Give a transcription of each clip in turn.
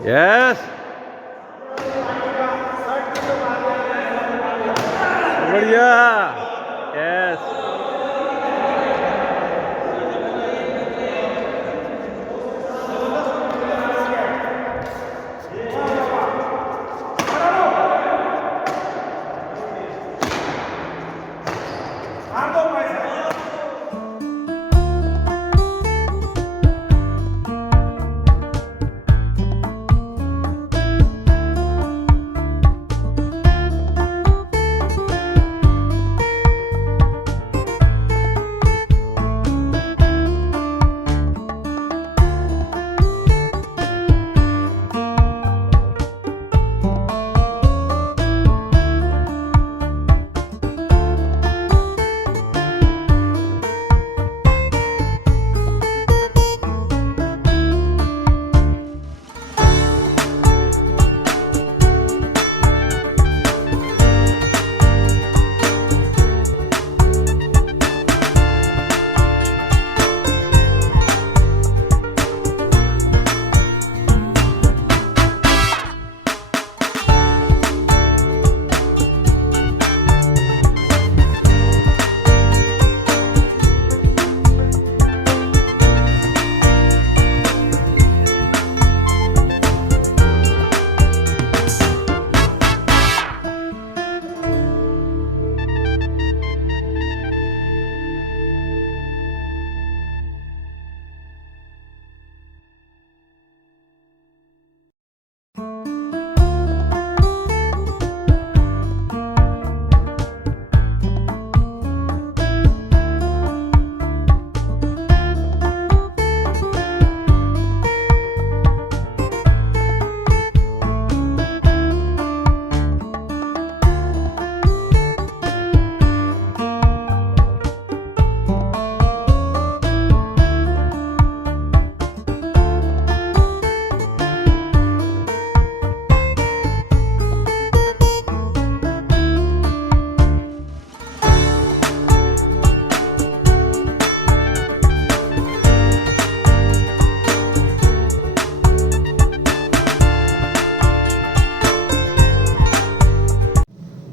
Yes, बढ़िया, yes.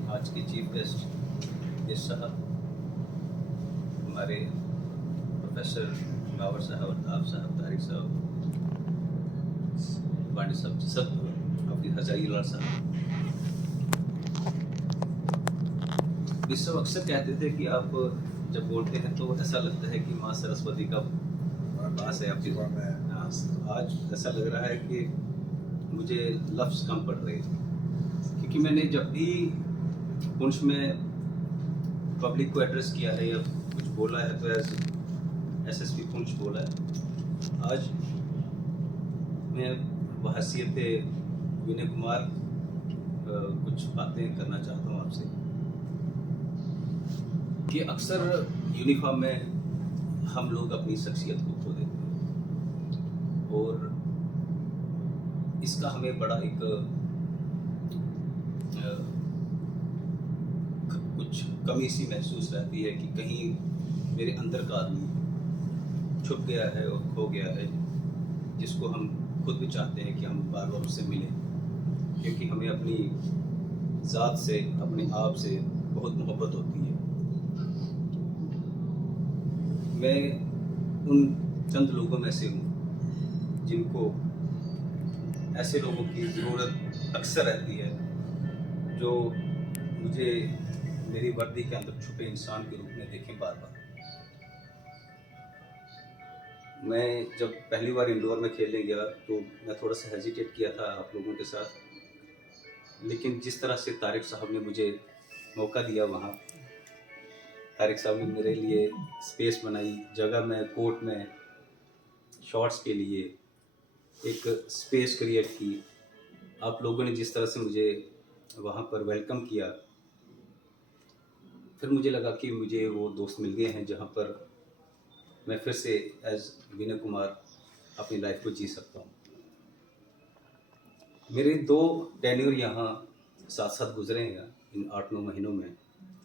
आज के चीफ गेस्ट यश साहब, हमारे प्रोफेसर बाबर साहब, अल्ताफ साहब, तारिक साहब, पांडे साहब, सब हाफिज हजारीलाल साहब। विश्व अक्सर कहते थे कि आप जब बोलते हैं तो ऐसा लगता है कि माँ सरस्वती का पास है आपकी। हाँ, आज ऐसा लग रहा है कि मुझे लफ्ज़ कम पड़ रहे हैं, क्योंकि मैंने जब भी पुंछ में पब्लिक को एड्रेस किया है या कुछ बोला है तो एसएसपी पुंछ बोला है। आज मैं बहैसियत विनय कुमार कुछ बातें करना चाहता हूँ आपसे कि अक्सर यूनिफॉर्म में हम लोग अपनी शख्सियत को खो देते हैं और इसका हमें बड़ा एक कुछ कमी सी महसूस रहती है कि कहीं मेरे अंदर का आदमी छुप गया है और खो गया है, जिसको हम खुद भी चाहते हैं कि हम बार बार उससे मिलें, क्योंकि हमें अपनी ज़ात से, अपने आप से बहुत मोहब्बत होती है। मैं उन चंद लोगों में से हूँ जिनको ऐसे लोगों की ज़रूरत अक्सर रहती है जो मुझे मेरी वर्दी के अंदर छुपे इंसान के रूप में देखें बार बार। मैं जब पहली बार इंडोर में खेलने गया तो मैं थोड़ा सा हेजिटेट किया था आप लोगों के साथ, लेकिन जिस तरह से तारिक साहब ने मुझे मौका दिया, वहाँ तारिक साहब ने मेरे लिए स्पेस बनाई, जगह में कोर्ट में शॉट्स के लिए एक स्पेस क्रिएट की, आप लोगों ने जिस तरह से मुझे वहाँ पर वेलकम किया, फिर मुझे लगा कि मुझे वो दोस्त मिल गए हैं जहाँ पर मैं फिर से एज विनय कुमार अपनी लाइफ को जी सकता हूँ। मेरे 2 टेन्योर यहाँ साथ साथ गुजरे हैं इन 8-9 महीनों में,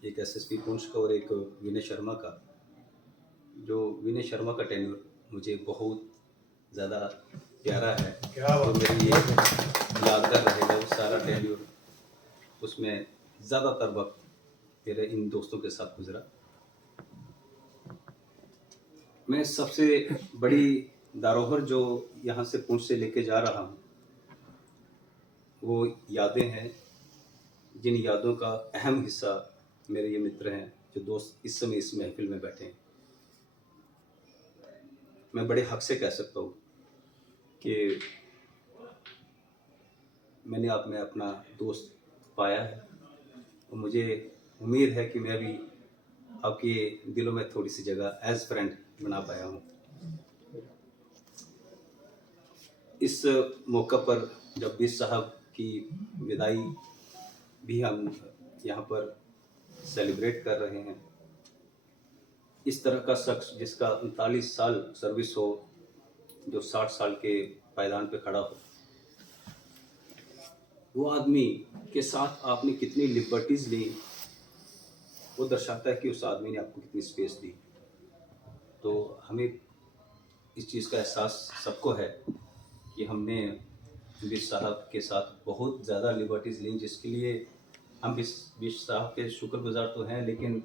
एक एसएसपी पुंछ का और एक विनय शर्मा का। जो विनय शर्मा का टेन्योर मुझे बहुत ज़्यादा प्यारा है, तो मेरी ये यादगार रहेगा वो सारा टेन्योर। उसमें ज़्यादातर वक्त मेरे इन दोस्तों के साथ गुजरा। मैं सबसे बड़ी धरोहर जो यहाँ से पुंछ से लेके जा रहा हूँ वो यादें हैं, जिन यादों का अहम हिस्सा मेरे ये मित्र हैं जो दोस्त इस समय इस महफिल में बैठे हैं। मैं बड़े हक से कह सकता हूँ कि मैंने आप में अपना दोस्त पाया है और मुझे उम्मीद है कि मैं भी आपके दिलों में थोड़ी सी जगह एज फ्रेंड बना पाया हूँ। इस मौका पर जब बीस साहब की विदाई भी हम यहाँ पर सेलिब्रेट कर रहे हैं, इस तरह का शख्स जिसका 39 साल सर्विस हो, जो 60 साल के पायदान पे खड़ा हो, वो आदमी के साथ आपने कितनी लिबर्टीज ली, वो दर्शाता है कि उस आदमी ने आपको कितनी स्पेस दी। तो हमें इस चीज़ का एहसास सबको है कि हमने बिश साहब के साथ बहुत ज़्यादा लिबर्टीज ली, जिसके लिए हम बिश साहब के शुक्रगुजार तो हैं, लेकिन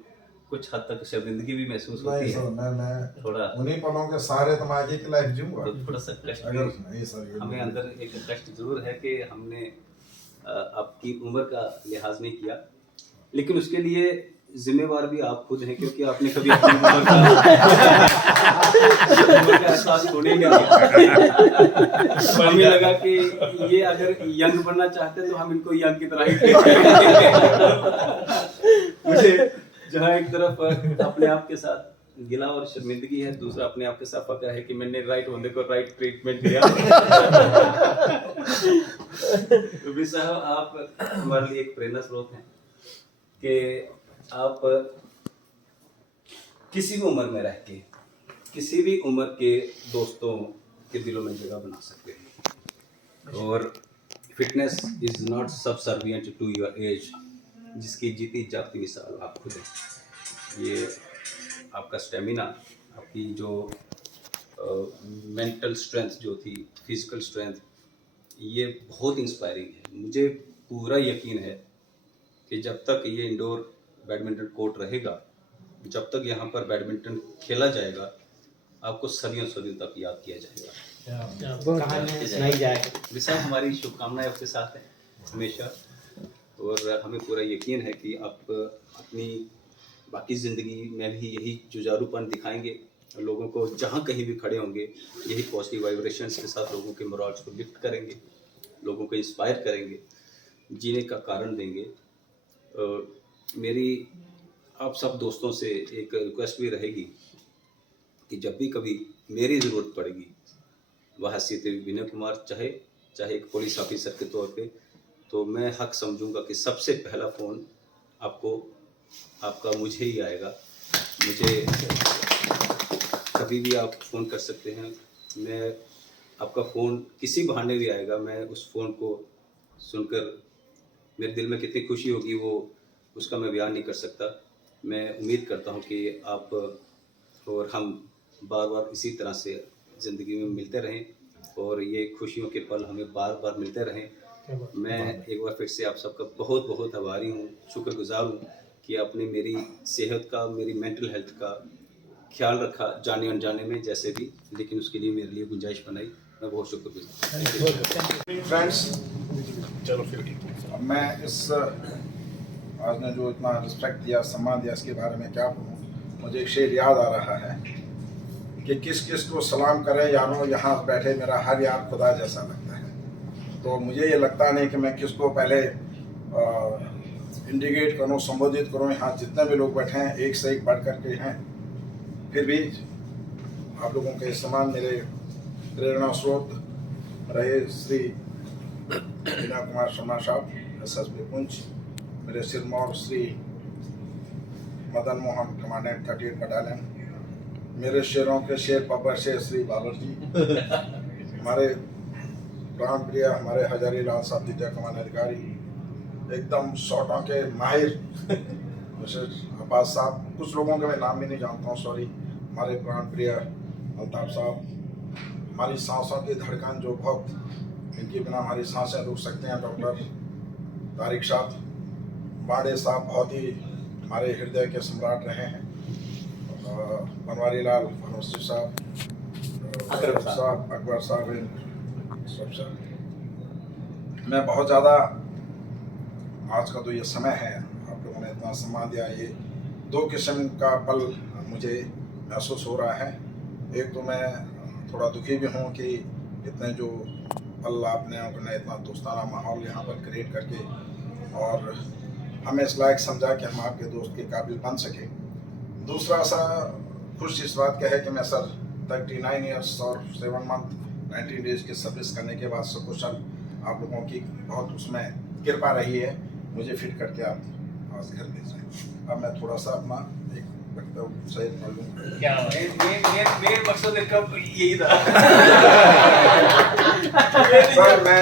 कुछ हद तक शर्मिंदगी भी महसूस होती है। मैं थोड़ा उन्हीं पलों के सारे तो मैं आगे की लाइफ जीऊंगा। तो थोड़ा सा कष्ट अगर भी नहीं सर, ये हमें अंदर एक कष्ट जरूर है कि हमने आपकी उम्र का लिहाज नहीं किया, लेकिन उसके लिए जिम्मेवार भी आप खुद हैं, क्योंकि आपने कभी अपनी उम्र का एहसास थोड़ी नहीं किया। हमें लगा कि ये अगर यंग बनना चाहते तो हम इनको यंग की तरह ही मुझे जहाँ एक तरफ अपने आप के साथ गिला और शर्मिंदगी है, दूसरा अपने आप के साथ फक्र है कि मैंने राइट बंदे को राइट ट्रीटमेंट दिया। तो भी साहब आप हमारे लिए एक प्रेरणा स्रोत हैं कि आप किसी भी उम्र में रह के किसी भी उम्र के दोस्तों के दिलों में जगह बना सकते हैं। और fitness is not subservient to your age, जिसकी जीती जागती मिसाल आप खुद हैं। ये आपका स्टेमिना, आपकी जो मेंटल स्ट्रेंथ जो थी, फिजिकल स्ट्रेंथ, ये बहुत इंस्पायरिंग है। मुझे पूरा यकीन है कि जब तक ये इंडोर बैडमिंटन कोर्ट रहेगा, जब तक यहाँ पर बैडमिंटन खेला जाएगा, आपको सदियों सदियों तक याद किया जाएगा। विशाल हमारी शुभकामनाएं आपके साथ हैं हमेशा, और हमें पूरा यकीन है कि आप अपनी बाकी ज़िंदगी में भी यही जुझारूपन दिखाएंगे, लोगों को जहाँ कहीं भी खड़े होंगे यही पॉजिटिव वाइब्रेशंस के साथ लोगों के मोरल्स को लिफ्ट करेंगे, लोगों को इंस्पायर करेंगे, जीने का कारण देंगे। मेरी आप सब दोस्तों से एक रिक्वेस्ट भी रहेगी कि जब भी कभी मेरी ज़रूरत पड़ेगी, वह हैसियत विनय कुमार चाहे एक पुलिस ऑफिसर के तौर पे, तो मैं हक समझूंगा कि सबसे पहला फ़ोन आपका मुझे ही आएगा। मुझे कभी भी आप फ़ोन कर सकते हैं, मैं आपका फ़ोन किसी बहाने भी आएगा, मैं उस फ़ोन को सुनकर मेरे दिल में कितनी खुशी होगी वो उसका मैं बयान नहीं कर सकता। मैं उम्मीद करता हूँ कि आप और हम बार बार इसी तरह से ज़िंदगी में मिलते रहें और ये खुशियों के पल हमें बार बार मिलते रहें। मैं एक बार फिर से आप सबका बहुत बहुत आभारी हूँ, शुक्रगुजार हूँ कि आपने मेरी सेहत का, मेरी मेंटल हेल्थ का ख्याल रखा, जाने अनजाने में जैसे भी, लेकिन उसके लिए मेरे लिए गुंजाइश बनाई। मैं बहुत शुक्रगुजार। फ्रेंड्स, चलो फिर मैं इस आज ने जो इतना रिस्पेक्ट दिया, सम्मान दिया, इसके बारे में क्या बोलूँ। मुझे एक शेर याद आ रहा है कि किस किस को सलाम करें यारों, यहाँ बैठे मेरा हर यार खुदा जैसा लगता है। तो मुझे ये लगता नहीं कि मैं किसको पहले इंडिकेट करूँ, संबोधित करूँ। यहाँ जितने भी लोग बैठे हैं एक से एक बढ़ कर के हैं, फिर भी आप लोगों के समान मेरे प्रेरणा स्रोत रहे श्री विनय कुमार शर्मा साहब, SSB पुंछ, मेरे सिरमौर श्री मदन मोहन कमांडेंट 38 बटालियन, मेरे शेरों के शेर बब्बर शेर श्री बाबर जी, हमारे प्राण प्रिय हमारे हजारी लाल साहब द्वितीय कमान अधिकारी, एकदम शॉटों के माहिर मिसेस अब्बास साहब, कुछ लोगों के मैं नाम भी नहीं जानता हूँ, सॉरी, हमारे प्राण प्रिय अल्ताफ साहब, हमारी सांसों की धड़कन जो बहुत, इनके बिना हमारी सांसें रुक सकते हैं, डॉक्टर तारिक साहब बाड़े साहब बहुत ही हमारे हृदय के सम्राट रहे हैं। बनवारी लाल फनोसी साहब, अकबर साहब, अकबर साहब, सब साहब। मैं बहुत ज़्यादा, आज का तो ये समय है, आप लोगों ने इतना सम्मान दिया, ये दो किस्म का पल मुझे महसूस हो रहा है। एक तो मैं थोड़ा दुखी भी हूँ कि इतने जो पल आपने अपने इतना दोस्ताना माहौल यहाँ पर क्रिएट करके और हमें इस लायक समझा कि हम आपके दोस्त के काबिल बन सके। दूसरा सा खुश इस बात का है कि मैं सर 39 ईयर्स और 7 मंथ 19 डेज की सर्विस करने के बाद सकुशल आप लोगों की बहुत उसमें कृपा रही है, मुझे फिट करके आप आज घर भेज रहे हैं। अब मैं थोड़ा सा अपना एक वक्तव्य सही कर लूँ। क्या मेन मकसद कब यही था। सर मैं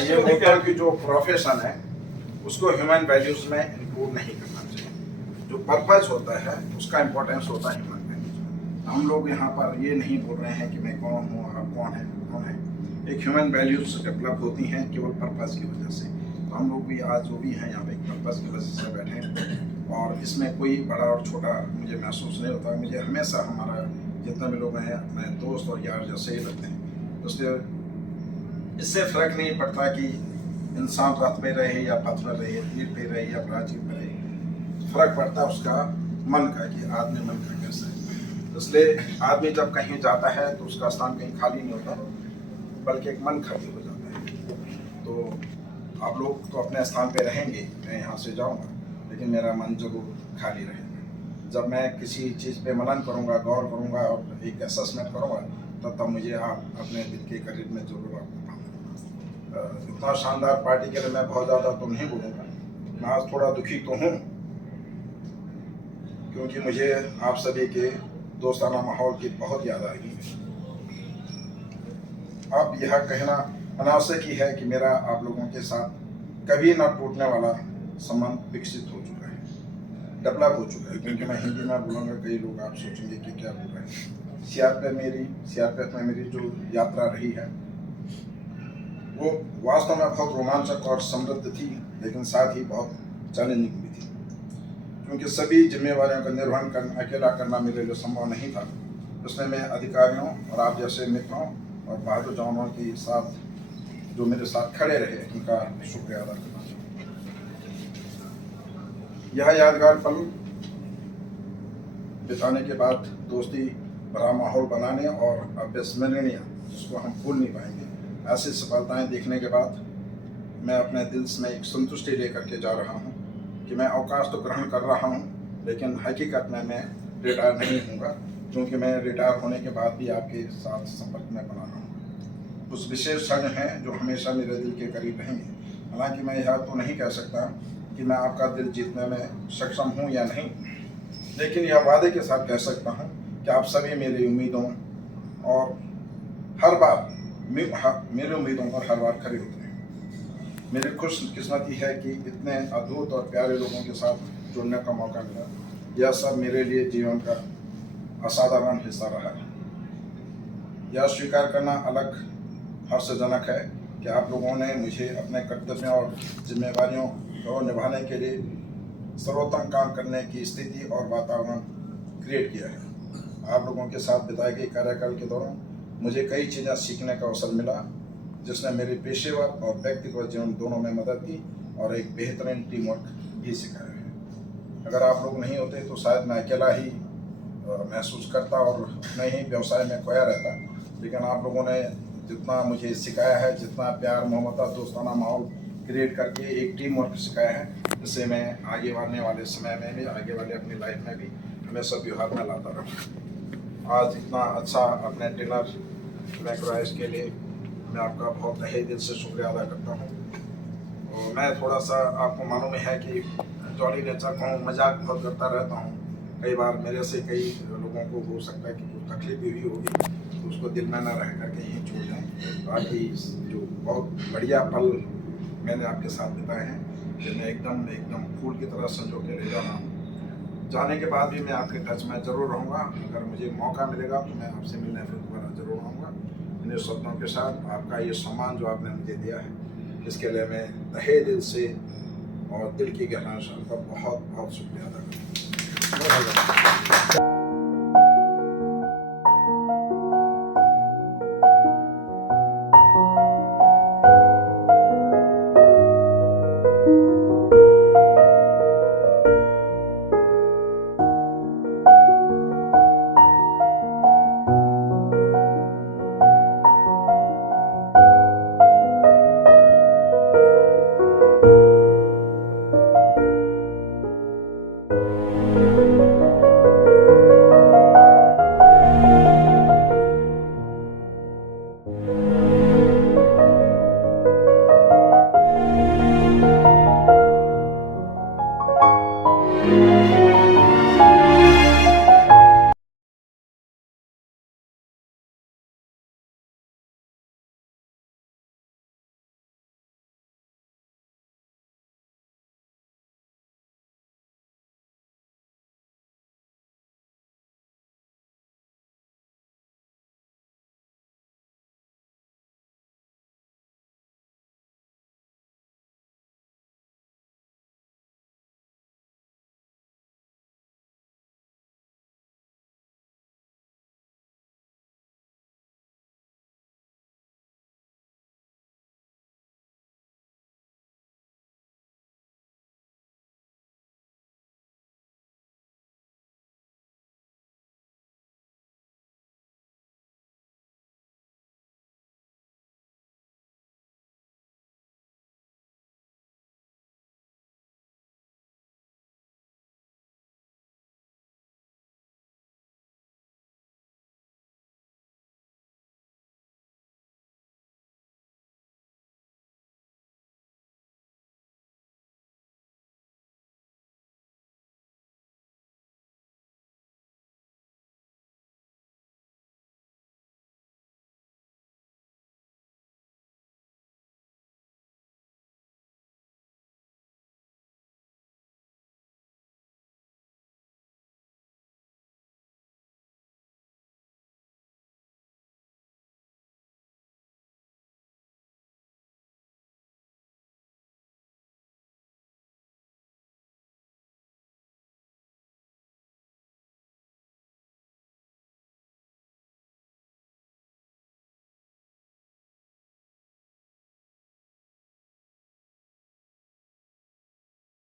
ये बोलता हूँ कि जो प्रोफेशन है उसको ह्यूमन वैल्यूज में इंक्लूड नहीं करना चाहिए। जो पर्पस होता है उसका इम्पोर्टेंस होता है ह्यूमन वैल्यूज। हम लोग यहाँ पर ये नहीं बोल रहे हैं कि मैं कौन हूँ, आप कौन है, कौन है। एक ह्यूमन वैल्यूज डेवलप होती हैं केवल पर्पस की वजह से। तो हम लोग भी आज जो भी हैं यहाँ पे पर्पस की वजह से बैठे हैं और इसमें कोई बड़ा और छोटा मुझे महसूस नहीं होता। मुझे हमेशा हमारा जितने भी लोग हैं अपने दोस्त और यार जैसे ही लगते हैं। तो इससे फर्क नहीं पड़ता कि इंसान रथ पे रहे या पथ पर रहे, तीर पे रहे या प्राचीर पे रहे, फर्क पड़ता है उसका मन का कि आदमी मन का कैसा है। इसलिए आदमी जब कहीं जाता है तो उसका स्थान कहीं खाली नहीं होता, बल्कि एक मन खाली हो जाता है। तो आप लोग तो अपने स्थान पे रहेंगे, मैं यहाँ से जाऊँगा, लेकिन मेरा मन जरूर खाली रहेगा। जब मैं किसी चीज़ पे मनन करूँगा, गौर करूँगा और एक असेसमेंट करूँगा, तब मुझे आप अपने दिल के करीब में जरूर आपको पाऊँगा। इतना शानदार पार्टी के लिए मैं बहुत ज़्यादा तो नहीं बोलूँगा। मैं आज थोड़ा दुखी तो हूँ क्योंकि मुझे आप सभी के दोस्ताना माहौल की बहुत याद आएगी। अब यह कहना अनावश्यक ही है कि मेरा आप लोगों के साथ कभी ना टूटने वाला संबंध विकसित हो चुका है, डेवलप हो चुका है। क्योंकि मैं हिंदी में बोलूँगा, कई लोग आप सोचेंगे कि क्या बोल रहे हैं। सीआरपीएफ में मेरी जो यात्रा रही है वो वास्तव में बहुत रोमांचक और समृद्ध थी, लेकिन साथ ही बहुत चैलेंजिंग भी थी, क्योंकि सभी जिम्मेवारियों का निर्वहन अकेला करना मेरे लिए संभव नहीं था। इसमें मैं अधिकारियों और आप जैसे मित्रों और बहादुर जवानों के साथ जो मेरे साथ खड़े रहे, उनका शुक्रिया अदा करना चाहूँगा। यह यादगार पल बिताने के बाद दोस्ती भरा माहौल बनाने और अविस्मरणीय, जिसको हम भूल नहीं पाएंगे, ऐसी सफलताएं देखने के बाद मैं अपने दिल में एक संतुष्टि लेकर के जा रहा हूँ कि मैं अवकाश तो ग्रहण कर रहा हूँ, लेकिन हकीकत में मैं रिटायर नहीं होऊंगा, क्योंकि मैं रिटायर होने के बाद भी आपके साथ संपर्क में बना रहा हूँ। कुछ विशेष क्षण हैं जो हमेशा मेरे दिल के करीब रहेंगे। हालांकि मैं यह तो नहीं कह सकता कि मैं आपका दिल जीतने में सक्षम हूँ या नहीं, लेकिन यह वादे के साथ कह सकता हूँ कि आप सभी मेरी उम्मीदों और हर बार मेरी उम्मीदों पर हर बार खड़े होते हैं। मेरी खुशकिस्मती है कि इतने अद्भुत और प्यारे लोगों के साथ जुड़ने का मौका मिला। यह सब मेरे लिए जीवन का असाधारण हिस्सा रहा है। यह स्वीकार करना अलग हर्षजनक है कि आप लोगों ने मुझे अपने कर्तव्यों और जिम्मेवारियों को निभाने के लिए सर्वोत्तम काम करने की स्थिति और वातावरण क्रिएट किया है। आप लोगों के साथ बिताए गए कार्यकाल के दौरान मुझे कई चीज़ें सीखने का अवसर मिला, जिसने मेरे पेशेवर और व्यक्तिगत जीवन दोनों में मदद की और एक बेहतरीन टीम वर्क भी सिखाया है। अगर आप लोग नहीं होते तो शायद मैं अकेला ही महसूस करता और अपने ही व्यवसाय में खोया रहता, लेकिन आप लोगों ने जितना मुझे सिखाया है, जितना प्यार मोहब्बत दोस्ताना माहौल क्रिएट करके एक टीम वर्क सिखाया है, इससे मैं आगे बढ़ने वाले समय में भी, आगे वाले अपनी लाइफ में भी हमेशा व्यवहार में लाता रहूँ। आज इतना अच्छा अपने डिनर मैक्राइज के लिए मैं आपका बहुत तहे दिल से शुक्रिया अदा करता हूँ। और मैं थोड़ा सा, आपको मालूम है कि जॉली नेचर का हूँ, मजाक बहुत करता रहता हूँ। कई बार मेरे से कई लोगों को हो सकता है कि कुछ तकलीफ भी हुई होगी, तो उसको दिल में न रह करके यहीं छोड़ जाएँ। बाकी जो बहुत बढ़िया पल मैंने आपके साथ बिताए हैं, कि मैं एकदम फूल की तरह संजो के ले जा रहा हूँ। जाने के बाद भी मैं आपके टच में ज़रूर रहूँगा। अगर मुझे मौका मिलेगा तो मैं आपसे मिलने फिर दोबारा ज़रूर आऊँगा। इन सपनों के साथ आपका ये सम्मान जो आपने मुझे दिया है, इसके लिए मैं तहे दिल से और दिल की गहराइयों से आपका बहुत बहुत शुक्रिया अदा करता हूँ।